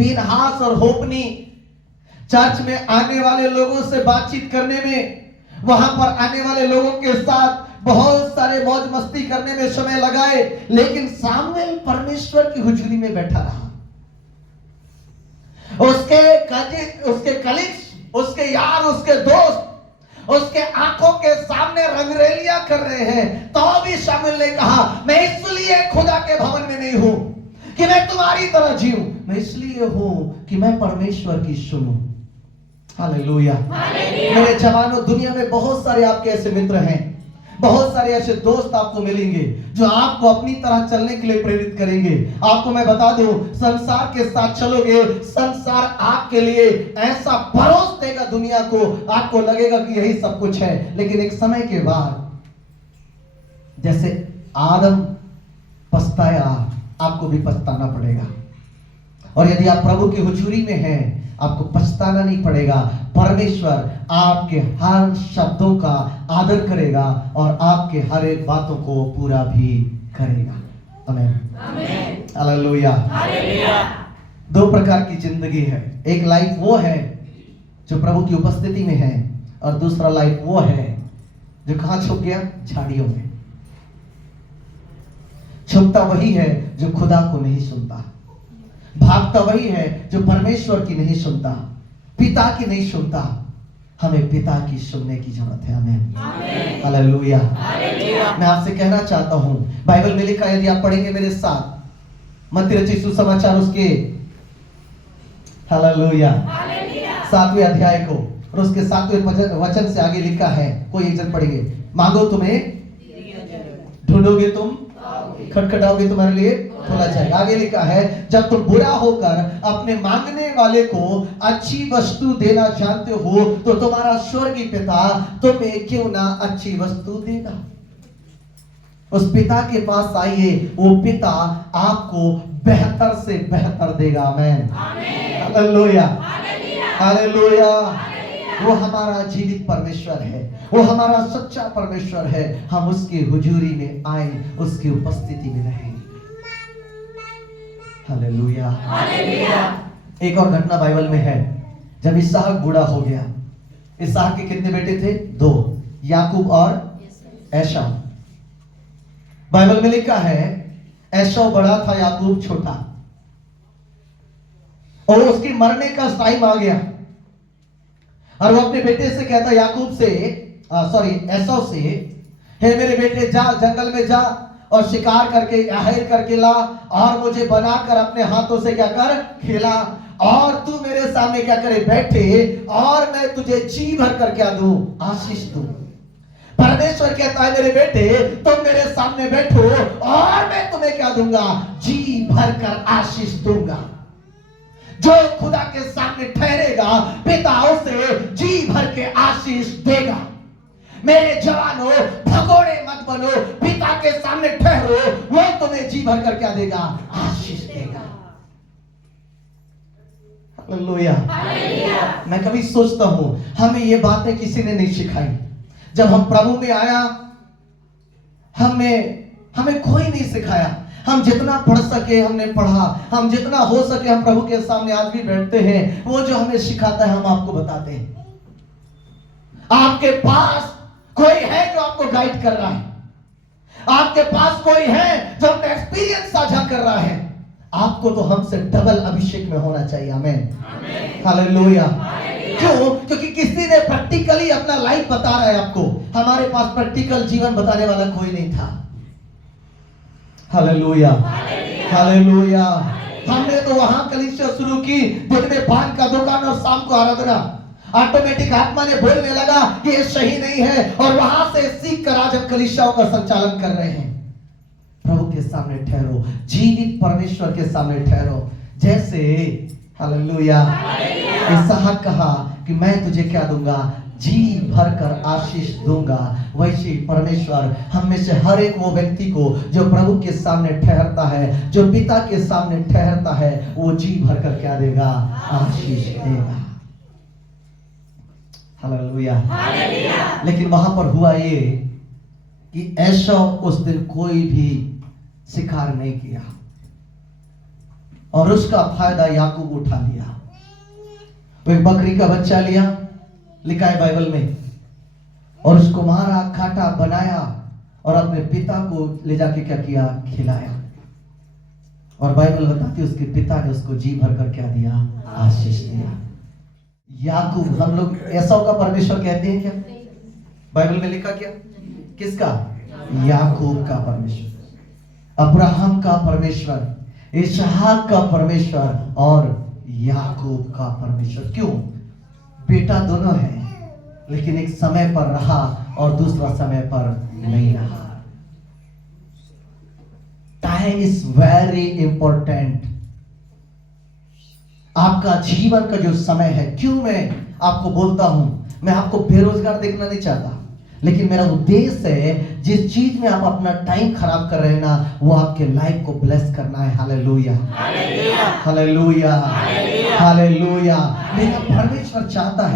Phinehas और होपनी church में आने वाले लोगों से बातचीत करने में, वहां पर आने वाले लोगों के साथ बहुत सारे मौज मस्ती करने में समय लगाए, लेकिन सामूएल परमेश्वर की हुजूरी में बैठा रहा। उसके कलीग्स, उसके यार, उसके दोस्त उसके आंखों के सामने रंगरेलियां कर रहे हैं, तो भी शामुएल ने कहा, मैं इसलिए खुदा के भवन में नहीं हूं कि मैं तुम्हारी तरह जीऊं, मैं इसलिए हूं कि मैं परमेश्वर की सुनूं। हालेलुया। मेरे जवानों, दुनिया में बहुत सारे आपके ऐसे मित्र हैं, बहुत सारे ऐसे दोस्त आपको मिलेंगे जो आपको अपनी तरह चलने के लिए प्रेरित करेंगे। आपको मैं बता दूं, संसार के साथ चलोगे, संसार आपके लिए ऐसा परोस देगा दुनिया को, आपको लगेगा कि यही सब कुछ है। लेकिन एक समय के बाद जैसे आदम पछताया, आपको भी पछताना पड़ेगा। और यदि आप प्रभु की हुजूरी में हैं, आपको पछताना नहीं पड़ेगा। परमेश्वर आपके हर शब्दों का आदर करेगा और आपके हर एक बातों को पूरा भी करेगा। आमीन, हालेलुया। दो प्रकार की जिंदगी है। एक लाइफ वो है जो प्रभु की उपस्थिति में है, और दूसरा लाइफ वो है जो कहां छुप गया? झाड़ियों में। छुपता वही है जो खुदा को नहीं सुनता, भागता वही है जो परमेश्वर की नहीं सुनता, पिता की नहीं सुनता। हमें पिता की सुनने की जरूरत है। आमीन, हालेलुया। मैं आपसे कहना चाहता हूं, बाइबल में लिखा, यदि आप पढ़ेंगे मेरे साथ मत्ती रचित सुसमाचार उसके हालेलुया 7वें अध्याय को, और उसके 7वें वचन से आगे लिखा है, कोई एक जन पढ़ेंगे, मांगो तुम्हें ढूंढोगे तुम खटखटाओगे तुम्हारे लिए खोला जाएगा। आगे लिखा है, जब तुम बुरा होकर अपने मांगने वाले को अच्छी वस्तु देना जानते हो, तो तुम्हारा स्वर्गीय पिता तुम्हें क्यों ना अच्छी वस्तु देगा। उस पिता के पास आइए, वो पिता आपको बेहतर से बेहतर देगा। आमीन, हालेलुया, हालेलुया। वो हमारा जीवित परमेश्वर है, वो हमारा सच्चा परमेश्वर है। हम उसकी हुजूरी में आए, उसकी उपस्थिति में रहें। Hallelujah, hallelujah. एक और घटना बाइबल में है, जब इसहाक बूढ़ा हो गया। इसहाक के कितने बेटे थे? 2, याकूब और एसाव। बाइबल में लिखा है, एसाव बड़ा था, याकूब छोटा, और उसकी मरने का टाइम आ गया, और वो अपने बेटे से कहता, याकूब से, एसाव से, हे मेरे बेटे, जा जंगल में जा और शिकार करके आहर करके ला, और मुझे बनाकर अपने हाथों से क्या कर? खिला, और तू मेरे सामने क्या करे? बैठे, और मैं तुझे जी भर कर क्या दूं? आशीष दूं। परमेश्वर कहता है, मेरे बेटे, तुम मेरे सामने बैठो और मैं तुम्हें क्या दूंगा? जी भर कर आशीष दूंगा। जो खुदा के सामने ठहरेगा, पिता उसे जी भर के आशीष देगा। मेरे जवानों, भगोड़े मत बनो, पिता के सामने ठहरो, वो तुम्हें जी भर कर क्या देगा? आशीष देगा। हालेलुया। मैं कभी सोचता हूं, हमें ये बातें किसी ने नहीं सिखाई। जब हम प्रभु में आया, हमें कोई नहीं सिखाया। हम जितना पढ़ सके हमने पढ़ा, हम जितना हो सके हम प्रभु के सामने आज भी बैठते हैं। वो जो हमें सिखाता है हम आपको बताते हैं। आपके पास कोई है जो आपको गाइड कर रहा है, आपके पास कोई है जो अपना एक्सपीरियंस साझा कर रहा है। आपको तो हमसे डबल अभिषेक में होना चाहिए। आमीन, हालेलुया। क्यों? क्योंकि किसी ने प्रैक्टिकली अपना लाइफ बता रहा है आपको। हमारे पास प्रैक्टिकल जीवन बताने वाला कोई नहीं था। Hallelujah, hallelujah. हमने तो वहां कलीसिया शुरू की, दिन में पान का दुकान और शाम को आराधना। ऑटोमेटिक आत्मा ने बोलने लगा कि ये सही नहीं है, और वहां से सीख कर आज हम कलीसियाओं का संचालन कर रहे हैं। प्रभु के सामने ठहरो, जीवित परमेश्वर के सामने ठहरो। जैसे हालेलुया इसहाक कहा कि मैं तुझे क्या दूंगा? जी भर कर आशीष दूंगा। वैसे परमेश्वर हम में से हर एक वो व्यक्ति को जो प्रभु के सामने ठहरता है, जो पिता के सामने ठहरता है, वो जी भर कर क्या देगा? आशीष देगा। हालेलुया। लेकिन वहां पर हुआ ये कि एसाव उस दिन कोई भी शिकार नहीं किया। और उसका फायदा याकूब उठा लिया। वो एक बकरी का बच्चा लिया, लिखा है बाइबल में, और उसको मारा, काटा, बनाया और अपने पिता को ले जाके क्या किया, खिलाया। और बाइबल बताती है उसके पिता ने उसको जी भर कर क्या दिया, आशीष दिया। याकूब, हम लोग एसाव का परमेश्वर कहते हैं क्या? बाइबल में लिखा क्या? किसका? याकूब का परमेश्वर, अब्राहम का परमेश्वर, इसहाक का परमेश्वर और याकूब का परमेश्वर। क्यों? बेटा दोनों है, लेकिन एक समय पर रहा और दूसरा समय पर नहीं रहा। Time is very important. आपका जीवन का जो समय है, क्यों मैं आपको बोलता हूं, मैं आपको बेरोजगार देखना नहीं चाहता, लेकिन मेरा उद्देश्य है जिस चीज में आप अपना टाइम खराब कर रहे हैं ना, वो आपके लाइफ को ब्लेस करना है। Hallelujah, hallelujah, hallelujah. मेरा परमेश्वर चाहता है